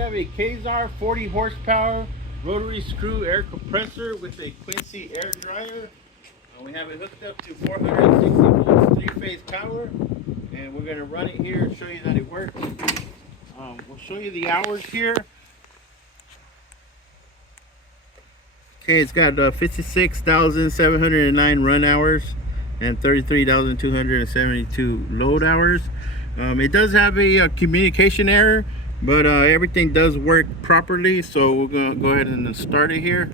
have a Kaeser 40 horsepower rotary screw air compressor with a Quincy air dryer. We have it hooked up to 460 volts 3-phase power, and we're going to run it here and show you that it works. We'll show you the hours here. Okay, it's got 56,709 run hours and 33,272 load hours. It does have a communication error, but everything does work properly, so we're going to go ahead and start it here.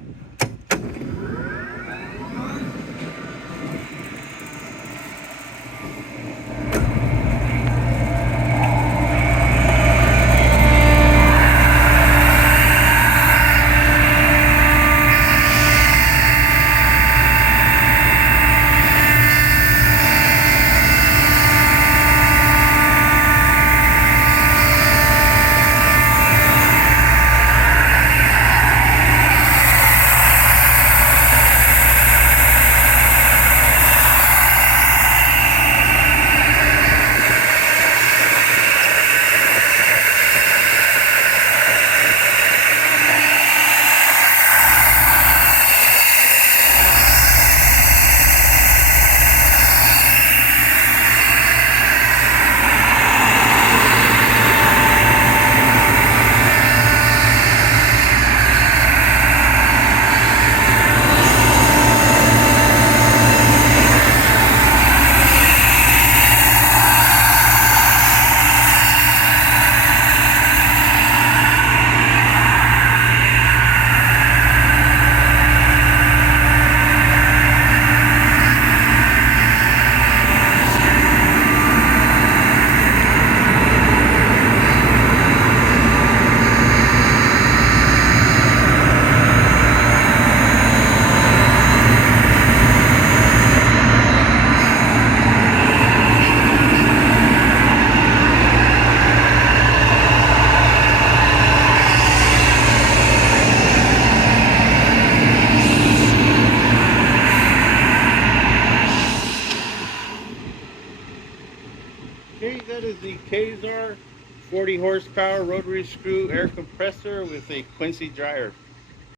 Okay, that is the Kaeser 40 horsepower rotary screw air compressor with a Quincy dryer.